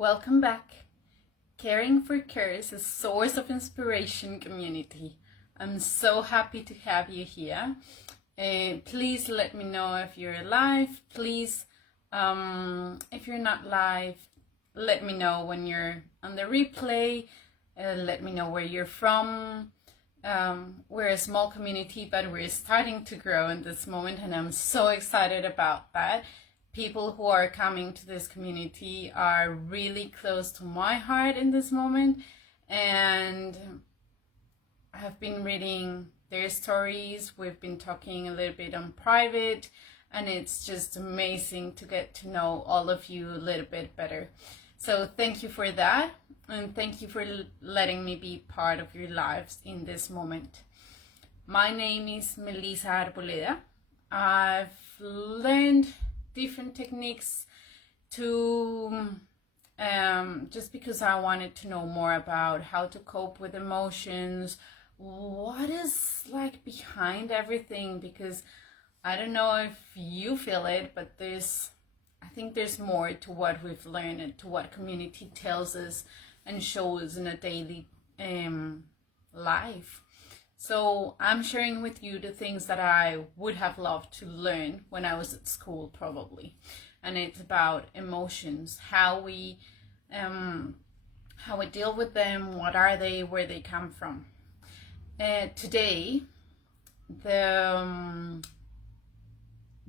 Welcome back. Caring for Care is a source of inspiration community. I'm so happy to have you here. Please let me know if you're live. Please, if you're not live, let me know when you're on the replay. Let me know where you're from. We're a small community, but we're starting to grow in this moment, and I'm so excited about that. People who are coming to this community are really close to my heart in this moment, and I have been reading their stories. We've been talking a little bit on private, and it's just amazing to get to know all of you a little bit better. So thank you for that, and thank you for letting me be part of your lives in this moment. My name is Melissa Arboleda. I've learned different techniques to just because I wanted to know more about how to cope with emotions, what is like behind everything, because I don't know if you feel it, but I think there's more to what we've learned and to what community tells us and shows in a daily life. So I'm sharing with you the things that I would have loved to learn when I was at school, probably. And it's about emotions, how we deal with them, what are they, where they come from. Today, the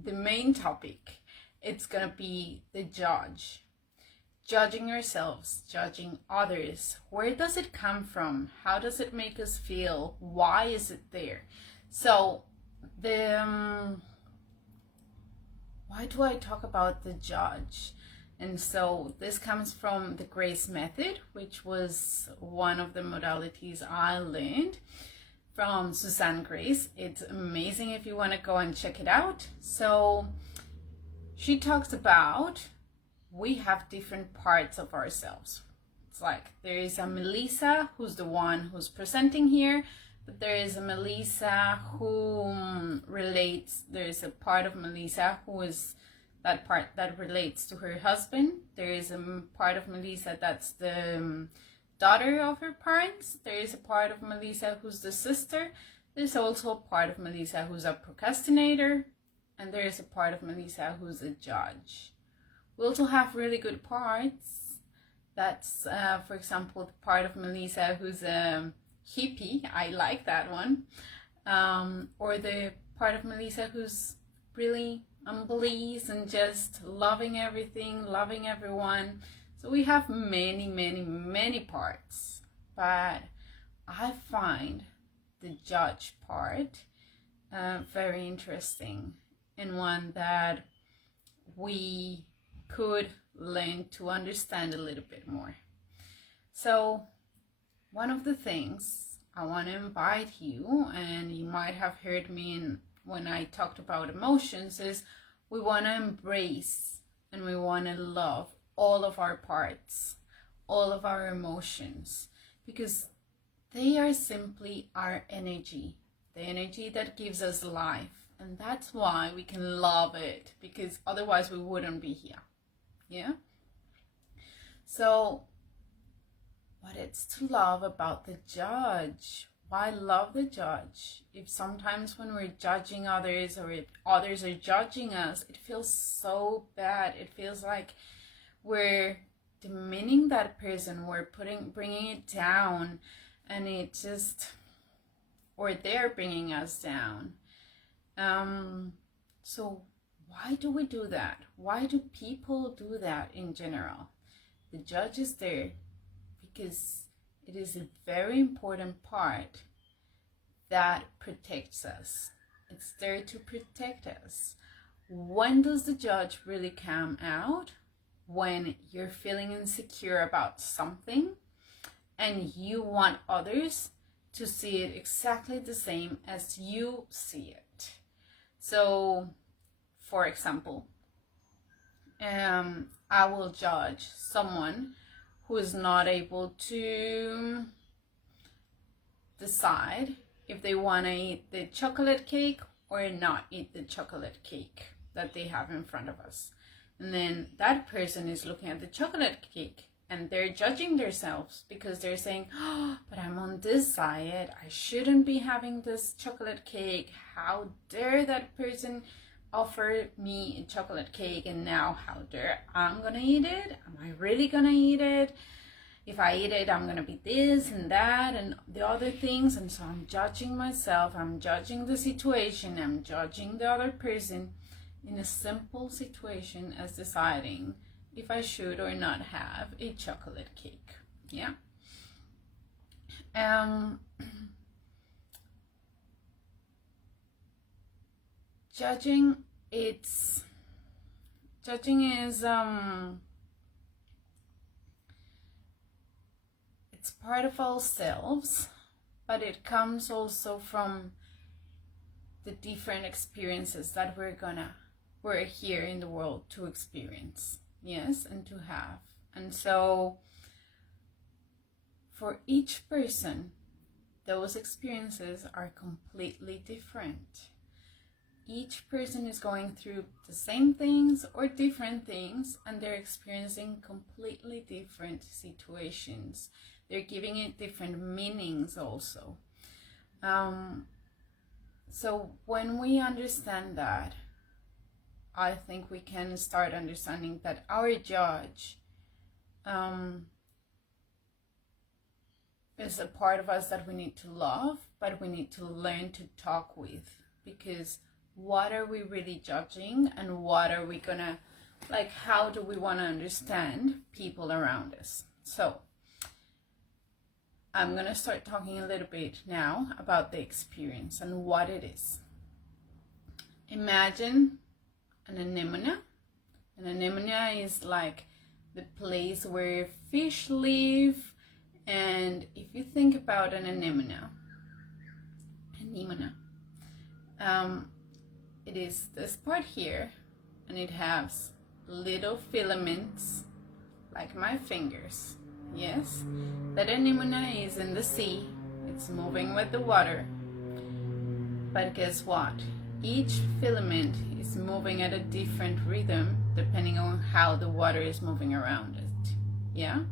main topic, it's gonna be the judging ourselves, judging others. Where does it come from? How does it make us feel? Why is it there? So why do I talk about the judge? And so this comes from the Grace Method, which was one of the modalities I learned from Suzanne Grace. It's amazing if you want to go and check it out. So she talks about we have different parts of ourselves. It's like there is a Melissa who's the one who's presenting here, but there is a Melissa who relates. There is a part of Melissa who is that part that relates to her husband. There is a part of Melissa that's the daughter of her parents. There is a part of Melissa who's the sister. There's also a part of Melissa who's a procrastinator, and there is a part of Melissa who's a judge. We also have really good parts. That's, for example, the part of Melissa who's a hippie. I like that one. Or the part of Melissa who's really bliss and just loving everything, loving everyone. So we have many, many, many parts. But I find the judge part very interesting, and one that we could learn to understand a little bit more. So one of the things I want to invite you, and you might have heard me when I talked about emotions, is we want to embrace and we want to love all of our parts, all of our emotions, because they are simply our energy, the energy that gives us life. And that's why we can love it, because otherwise we wouldn't be here. Yeah. So what it's to love about the judge? Why love the judge? If sometimes when we're judging others, or if others are judging us, it feels so bad. It feels like we're demeaning that person. We're bringing it down, and it just, or they're bringing us down. So why do we do that? Why do people do that in general? The judge is there because it is a very important part that protects us. It's there to protect us. When does the judge really come out? When you're feeling insecure about something and you want others to see it exactly the same as you see it. So, for example, I will judge someone who is not able to decide if they want to eat the chocolate cake or not eat the chocolate cake that they have in front of us. And then that person is looking at the chocolate cake and they're judging themselves because they're saying, oh, but I'm on this diet, I shouldn't be having this chocolate cake, how dare that person offer me a chocolate cake, and now how dare I'm gonna eat it, am I really gonna eat it, if I eat it I'm gonna be this and that and the other things. And so I'm judging myself, I'm judging the situation, I'm judging the other person in a simple situation as deciding if I should or not have a chocolate cake. Yeah. Judging is it's part of ourselves, but it comes also from the different experiences that we're here in the world to experience, yes, and to have. And so for each person, those experiences are completely different. Each person is going through the same things or different things, and they're experiencing completely different situations. They're giving it different meanings also. So when we understand that, I think we can start understanding that our judge is a part of us that we need to love, but we need to learn to talk with, because what are we really judging, and what are we gonna, like, how do we want to understand people around us? So I'm gonna start talking a little bit now about the experience and what it is. Imagine an anemone. An anemone is like the place where fish live. And if you think about an anemone, it is this part here, and it has little filaments like my fingers. Yes, that anemone is in the sea, it's moving with the water, but guess what? Each filament is moving at a different rhythm depending on how the water is moving around it. Yeah,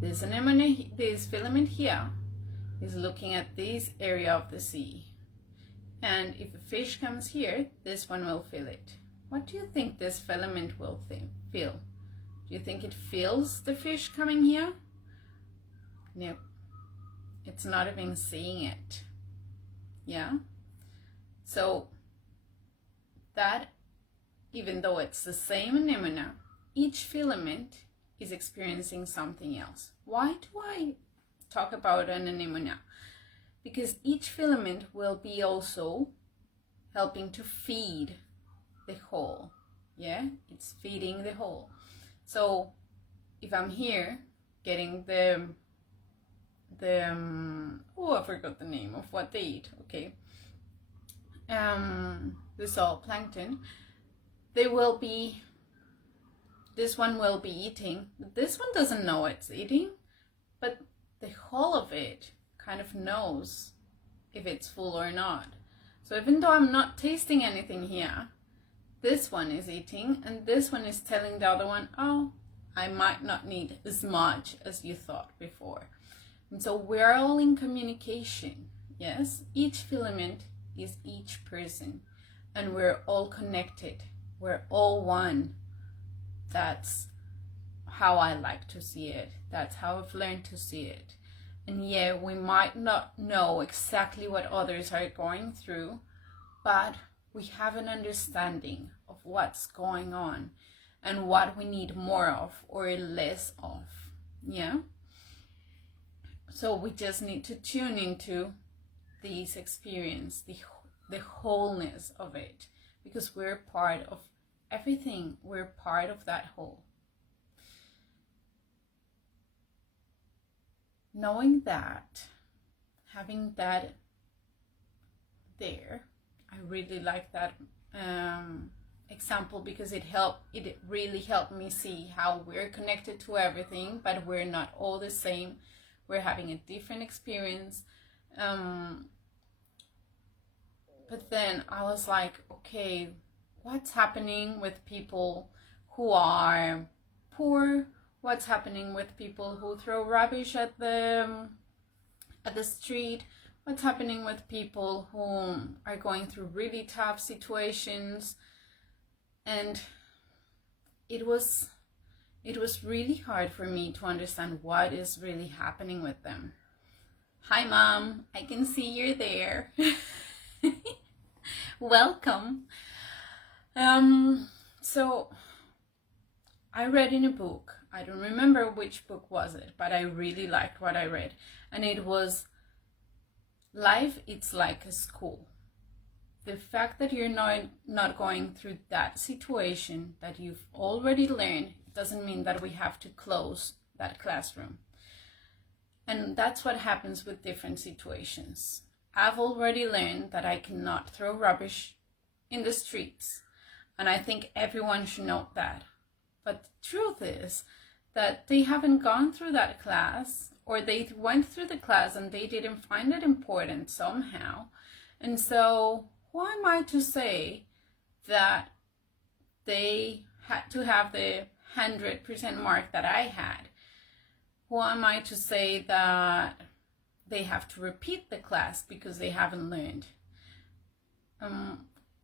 this anemone, this filament here is looking at this area of the sea, and if a fish comes here, this one will feel it. What do you think this filament will feel? Do you think it feels the fish coming here? No, it's not even seeing it. Yeah, so that, even though it's the same anemone, each filament is experiencing something else. Why do I talk about an anemone? Because each filament will be also helping to feed the whole. Yeah, it's feeding the whole. So if I'm here getting the I forgot the name of what they eat. Okay, the zooplankton, they will be, this one will be eating. This one doesn't know it's eating, but the whole of it kind of knows if it's full or not. So even though I'm not tasting anything here, this one is eating, and this one is telling the other one, oh, I might not need as much as you thought before. And so we're all in communication. Yes, each filament is each person, and we're all connected. We're all one. That's how I like to see it. That's how I've learned to see it. And yeah, we might not know exactly what others are going through, but we have an understanding of what's going on and what we need more of or less of. Yeah. So we just need to tune into this experience, the wholeness of it, because we're part of everything. We're part of that whole. Knowing that, having that there, I really like that example, because it really helped me see how we're connected to everything, but we're not all the same. We're having a different experience. But then I was like, okay, what's happening with people who are poor, what's happening with people who throw rubbish at the street, what's happening with people who are going through really tough situations. And it was really hard for me to understand what is really happening with them. Hi, Mom. I can see you're there. Welcome. So I read in a book. I don't remember which book was it, but I really liked what I read. And it was Life, It's Like a School. The fact that you're not going through that situation that you've already learned doesn't mean that we have to close that classroom. And that's what happens with different situations. I've already learned that I cannot throw rubbish in the streets. And I think everyone should know that. But the truth is that they haven't gone through that class, or they went through the class and they didn't find it important somehow. And so who am I to say that they had to have the 100% mark that I had? Who am I to say that they have to repeat the class because they haven't learned?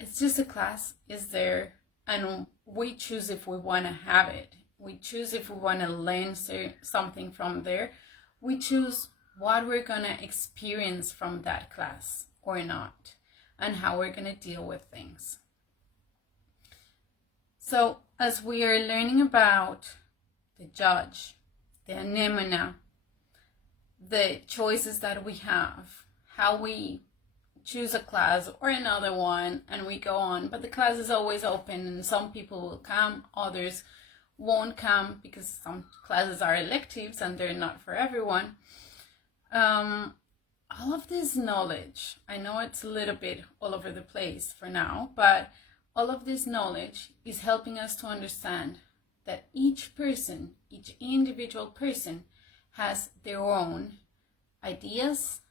It's just a class is there, and we choose if we want to have it. We choose if we want to learn something from there. We choose what we're going to experience from that class or not, and how we're going to deal with things. So as we are learning about the judge, the anemone, the choices that we have, how we choose a class or another one and we go on, but the class is always open and some people will come, others won't come because some classes are electives and they're not for everyone. All of this knowledge, I know it's a little bit all over the place for now, but all of this knowledge is helping us to understand that each person, each individual person has their own ideas,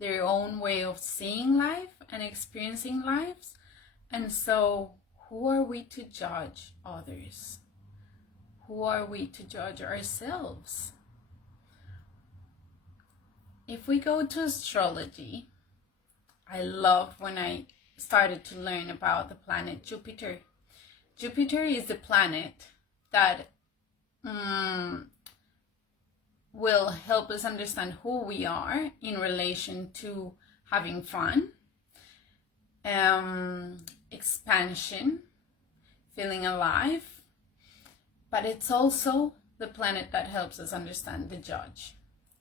their own way of seeing life and experiencing lives. And so who are we to judge others? Who are we to judge ourselves? If we go to astrology, I loved when I started to learn about the planet Jupiter. Jupiter is the planet that will help us understand who we are in relation to having fun, expansion, feeling alive, but it's also the planet that helps us understand the judge.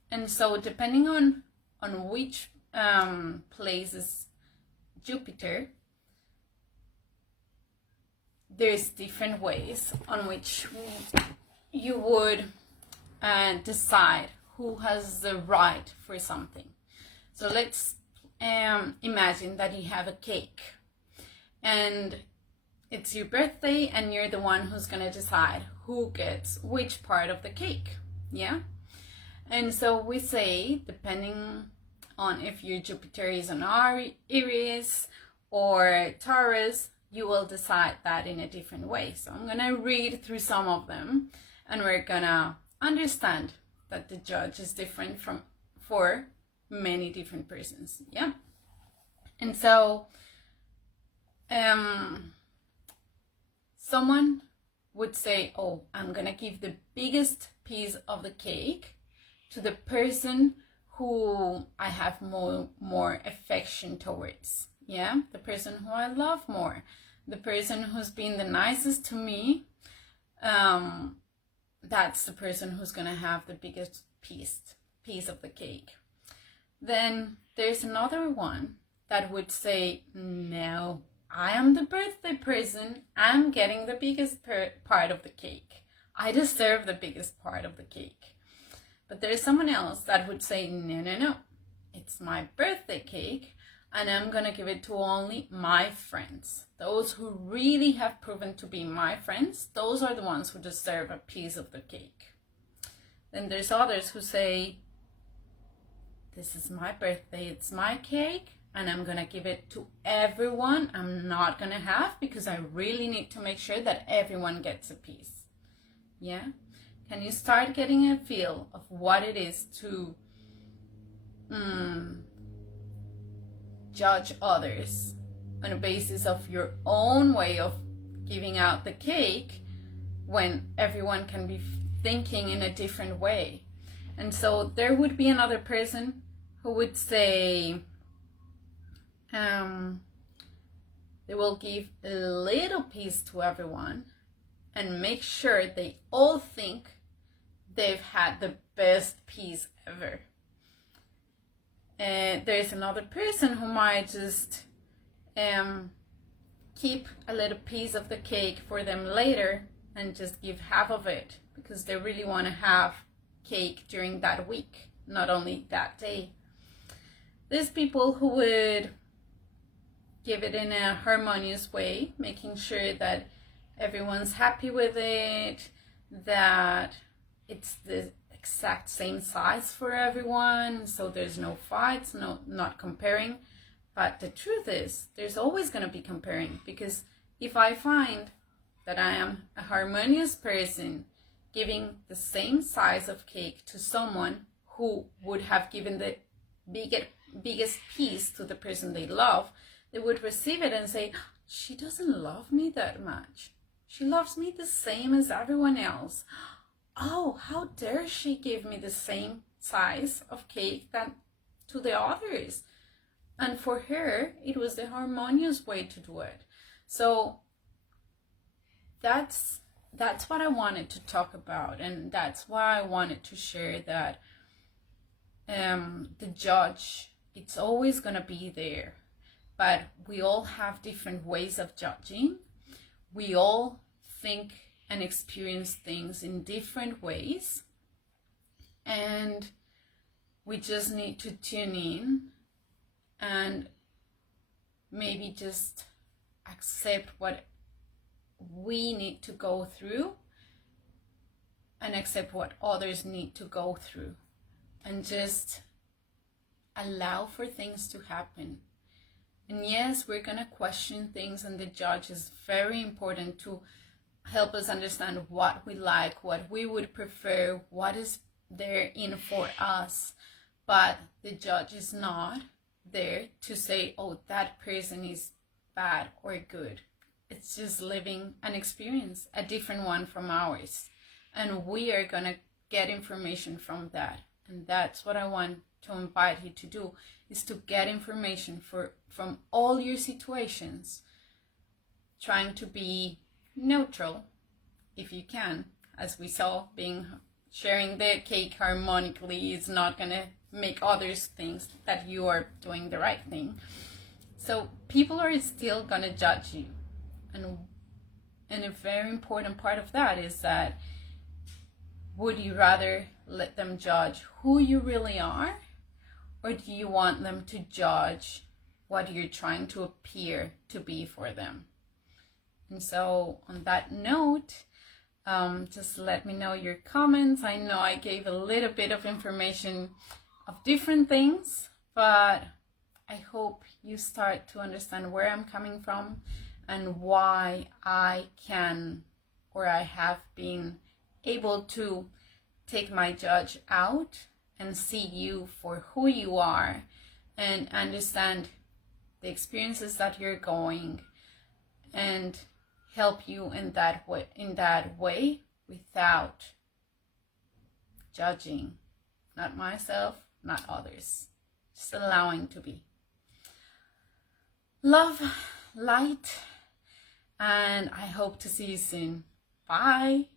And so depending on which place is Jupiter, there's different ways on which you would decide who has the right for something. So let's imagine that you have a cake and it's your birthday and you're the one who's going to decide who gets which part of the cake. Yeah? And so we say, depending on if your Jupiter is on Aries or Taurus, you will decide that in a different way. So I'm going to read through some of them and we're going to understand that the judge is different for many different persons. Yeah. And so someone would say, oh, I'm gonna give the biggest piece of the cake to the person who I have more affection towards. Yeah, the person who I love more, the person who's been the nicest to me. That's the person who's gonna have the biggest piece of the cake. Then there's another one that would say, no, I am the birthday person. I'm getting the biggest part of the cake. I deserve the biggest part of the cake. But there's someone else that would say, no, it's my birthday cake and I'm gonna give it to only my friends. Those who really have proven to be my friends, those are the ones who deserve a piece of the cake. Then there's others who say, this is my birthday, it's my cake, and I'm gonna give it to everyone. I'm not gonna have, because I really need to make sure that everyone gets a piece. Yeah? Can you start getting a feel of what it is to judge others on a basis of your own way of giving out the cake when everyone can be thinking in a different way? And so there would be another person who would say, they will give a little piece to everyone and make sure they all think they've had the best piece ever. And there's another person who might just keep a little piece of the cake for them later and just give half of it because they really want to have cake during that week, not only that day. There's people who would give it in a harmonious way, making sure that everyone's happy with it, that it's the exact same size for everyone, so there's no fights, not comparing. But the truth is, there's always going to be comparing, because if I find that I am a harmonious person giving the same size of cake to someone who would have given the biggest piece to the person they love, they would receive it and say, she doesn't love me that much. She loves me the same as everyone else. Oh, how dare she give me the same size of cake than to the others? And for her, it was the harmonious way to do it. So that's what I wanted to talk about, and that's why I wanted to share that the judge, it's always going to be there. But we all have different ways of judging. We all think and experience things in different ways. And we just need to tune in and maybe just accept what we need to go through and accept what others need to go through. And just allow for things to happen. And yes, we're going to question things, and the judge is very important to help us understand what we like, what we would prefer, what is there in for us. But the judge is not there to say, oh, that person is bad or good. It's just living an experience, a different one from ours. And we are going to get information from that. And that's what I want to invite you to do, is to get information from all your situations, trying to be neutral if you can. As we saw, sharing the cake harmonically is not going to make others think that you are doing the right thing. So people are still going to judge you. And a very important part of that is that, would you rather let them judge who you really are, or do you want them to judge what you're trying to appear to be for them? And so on that note, just let me know your comments. I know I gave a little bit of information of different things, but I hope you start to understand where I'm coming from and why I can, or I have been able to take my judge out and see you for who you are and understand the experiences that you're going, and help you in that way without judging, not myself, not others, just allowing to be. Love, light, and I hope to see you soon. Bye.